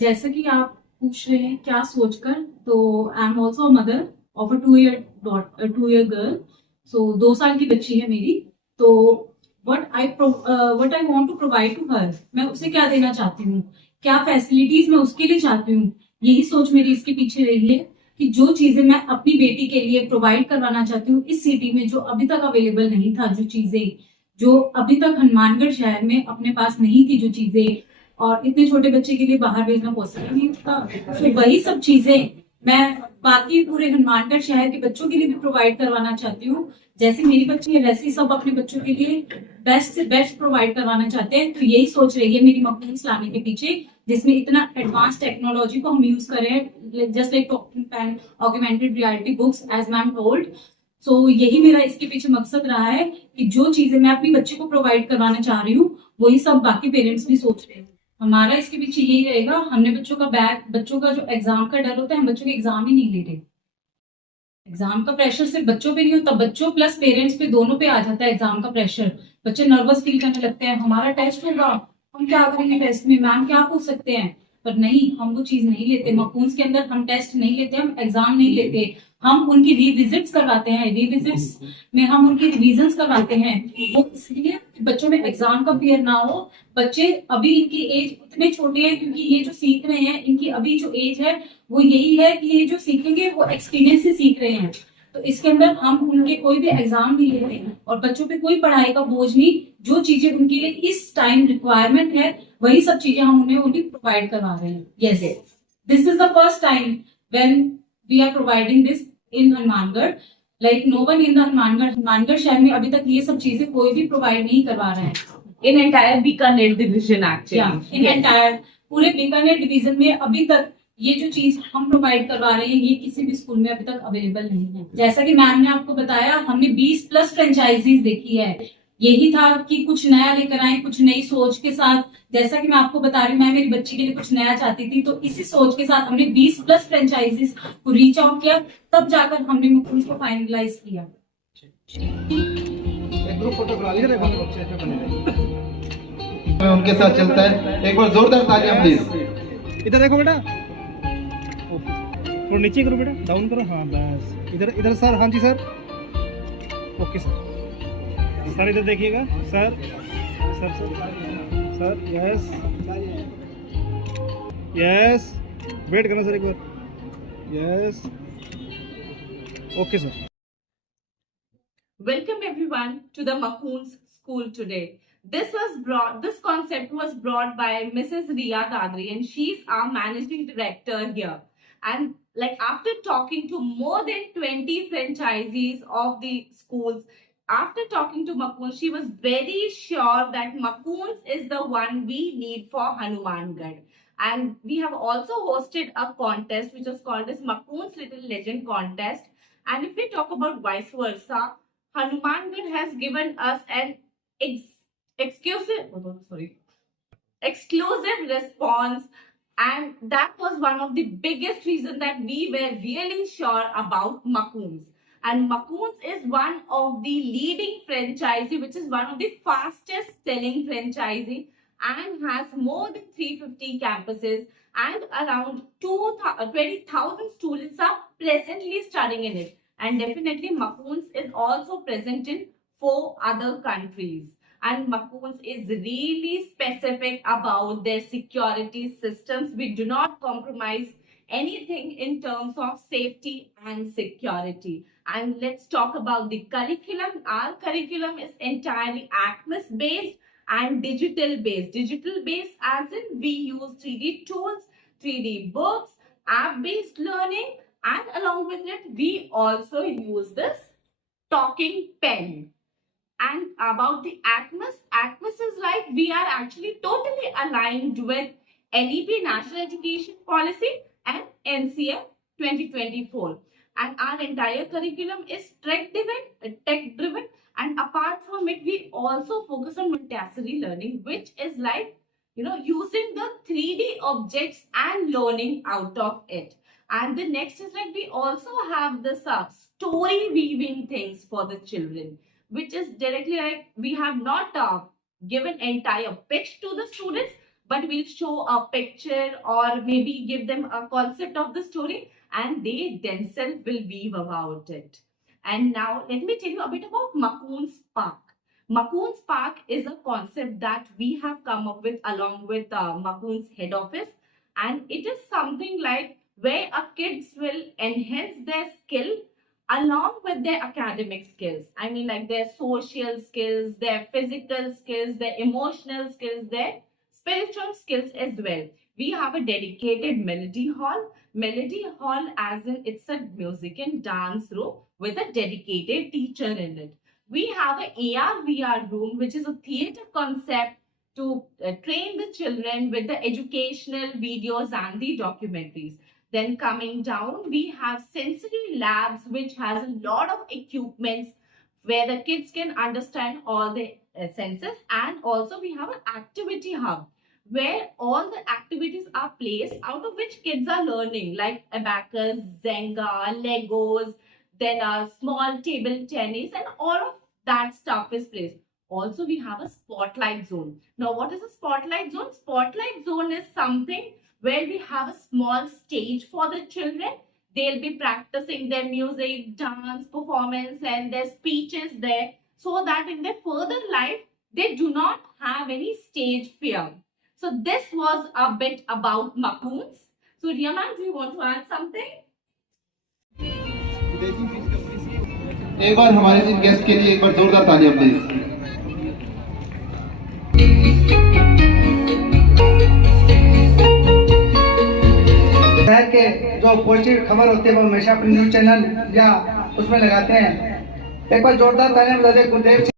जैसे कि आप पूछ रहे हैं क्या सोचकर, तो I am also mother of a 2 year girl. So 2 साल की बच्ची है मेरी। तो what I want to provide to her, मैं उसे क्या देना चाहती हूँ, क्या फैसिलिटीज मैं उसके लिए चाहती हूँ, यही सोच मेरी इसके पीछे रही है कि जो चीजें मैं अपनी बेटी के लिए प्रोवाइड करवाना चाहती हूँ इस सिटी में, जो अभी तक अवेलेबल नहीं था, जो चीजें जो अभी तक हनुमानगढ़ शहर में अपने पास नहीं थी, जो चीजें, और इतने छोटे बच्चे के लिए बाहर भेजना पॉसिबल नहीं होता, तो वही सब चीजें मैं बाकी पूरे हनुमानगढ़ शहर के बच्चों के लिए भी प्रोवाइड करवाना चाहती हूँ। जैसे मेरी बच्ची है वैसे ही सब अपने बच्चों के लिए बेस्ट से बेस्ट प्रोवाइड करवाना चाहते हैं। तो यही सोच रही है मेरी मखून इस्लामी के पीछे, जिसमें इतना एडवांस टेक्नोलॉजी को हम यूज करें, just like augmented reality books as ma'am told. So यही मेरा इसके पीछे मकसद रहा है कि जो चीजें मैं अपनी बच्चे को प्रोवाइड करवाना चाह रही हूँ वही सब बाकी पेरेंट्स भी सोच रहे हैं। हमारा इसके पीछे यही रहेगा। हमने बच्चों का जो एग्जाम का डर होता है, हम बच्चों के एग्जाम ही नहीं लेते। एग्जाम का प्रेशर सिर्फ बच्चों पे नहीं होता, बच्चों प्लस पेरेंट्स पे, दोनों पे आ जाता है एग्जाम का प्रेशर। बच्चे नर्वस फील करने लगते हैं, हमारा टेस्ट होगा, हम क्या करेंगे टेस्ट में, मैम क्या पूछ सकते हैं। पर नहीं, हम वो चीज नहीं लेते। मकून्स के अंदर हम टेस्ट नहीं लेते, हम एग्जाम नहीं लेते, हम उनकी रिविजिट्स करवाते हैं। रिविजिट्स में हम उनकी रिविजन्स करवाते हैं, वो इसलिए बच्चों में एग्जाम का फियर ना हो। बच्चे अभी इनकी एज उतने छोटे हैं क्योंकि ये जो सीख रहे हैं, इनकी अभी जो एज है वो यही है कि ये जो सीखेंगे वो एक्सपीरियंस से सीख रहे हैं। तो इसके अंदर हम उनके कोई भी एग्जाम नहीं ले रहे और बच्चों पे कोई पढ़ाई का बोझ नहीं। जो चीजें उनके लिए इस टाइम रिक्वायरमेंट है वही सब चीजें हम उन्हें प्रोवाइड करवा रहे हैं। Yes, this is the first time when we are providing this in Hanumangarh. Like no one in the Hanumangarh शहर में अभी तक ये सब चीजें कोई भी प्रोवाइड नहीं करवा रहे हैं। In entire Bikaner division actually, in entire पूरे बीकानेर डिवीजन में अभी तक ये जो चीज हम प्रोवाइड करवा रहे हैं ये किसी भी स्कूल में अभी तक अवेलेबल नहीं है। जैसा कि मैम ने आपको बताया, हमने 20+ फ्रेंचाइजीज देखी है। यही था कि कुछ नया लेकर आए, कुछ नई सोच के साथ। जैसा कि मैं आपको बता रही हूँ, मैं मेरी बच्ची के लिए कुछ नया चाहती थी, तो इसी सोच के साथ हमने 20+ फ्रेंचाइजीज को रीच आउट किया, तब जाकर हमने मुकुंद को फाइनलाइज किया। एक ग्रुप फोटो करा लीजिए, अच्छे से बने उनके साथ चलता है। एक बार जोरदार तालियां प्लीज। इधर देखो बेटा, थोड़ा नीचे करो बेटा, डाउन करो, हाँ बस इधर इधर सर, हाँ जी सर, ओके सर। सर इधर देखिएगा sir, sir sir sir, yes yes, wait करना सर एक बार, yes, okay sir. welcome everyone to the Makoons school today. This concept was brought by Mrs. Riya Dadri, and she's our managing director here. And like after talking to more than 20 franchisees of the schools, after talking to Makoons, she was very sure that Makoons is the one we need for Hanumangarh. And we have also hosted a contest which was called as Makoons Little Legend Contest. And if we talk about vice versa, Hanumangarh has given us an exclusive response, and that was one of the biggest reasons that we were really sure about Makoons. And Makoons is one of the leading franchisee, which is one of the fastest selling franchisee, and has more than 350 campuses, and around 20,000 students are presently studying in it. And definitely Makoons is also present in 4 other countries. And Makoons is really specific about their security systems. We do not compromise anything in terms of safety and security. And let's talk about the curriculum. Our curriculum is entirely ACMIS based and digital based. Digital based as in we use 3D tools, 3D books, app based learning, and along with it we also use this talking pen. And about the ACMIS is like we are actually totally aligned with NEP National Education Policy and NCF 2024. And our entire curriculum is tech driven, and apart from it we also focus on Montessori learning, which is like using the 3D objects and learning out of it. And the next is like we also have this story weaving things for the children, which is directly like we have not given entire pitch to the students, but we'll show a picture or maybe give them a concept of the story, and they themselves will weave about it. And now let me tell you a bit about Macoons Park. Macoons Park is a concept that we have come up with along with Macoons head office, and it is something like where kids will enhance their skill along with their academic skills. I mean, like their social skills, their physical skills, their emotional skills, their spiritual skills as well. We have a dedicated melody hall. Melody hall, as in it's a music and dance room with a dedicated teacher in it. We have an AR/VR room, which is a theater concept to train the children with the educational videos and the documentaries. Then coming down, we have sensory labs, which has a lot of equipments where the kids can understand all the senses. And also we have an activity hub where all the activities are placed out of which kids are learning, like abacus, Zenga, Legos, then a small table tennis, and all of that stuff is placed. Also, we have a spotlight zone. Now, what is a spotlight zone? Spotlight zone is something where we have a small stage for the children. They'll be practicing their music, dance, performance, and their speeches there, so that in their further life, they do not have any stage fear. So this was a bit about Macoons. So Riya ma'am, do you want to add something? एक बार हमारे इन guest के लिए एक बार जोरदार तालियां please. शहर के जो पॉजिटिव खबर होती है वो हमेशा अपने न्यूज चैनल या उसमें लगाते हैं। एक बार जोरदार तालियां बजा दें गुरुदेव।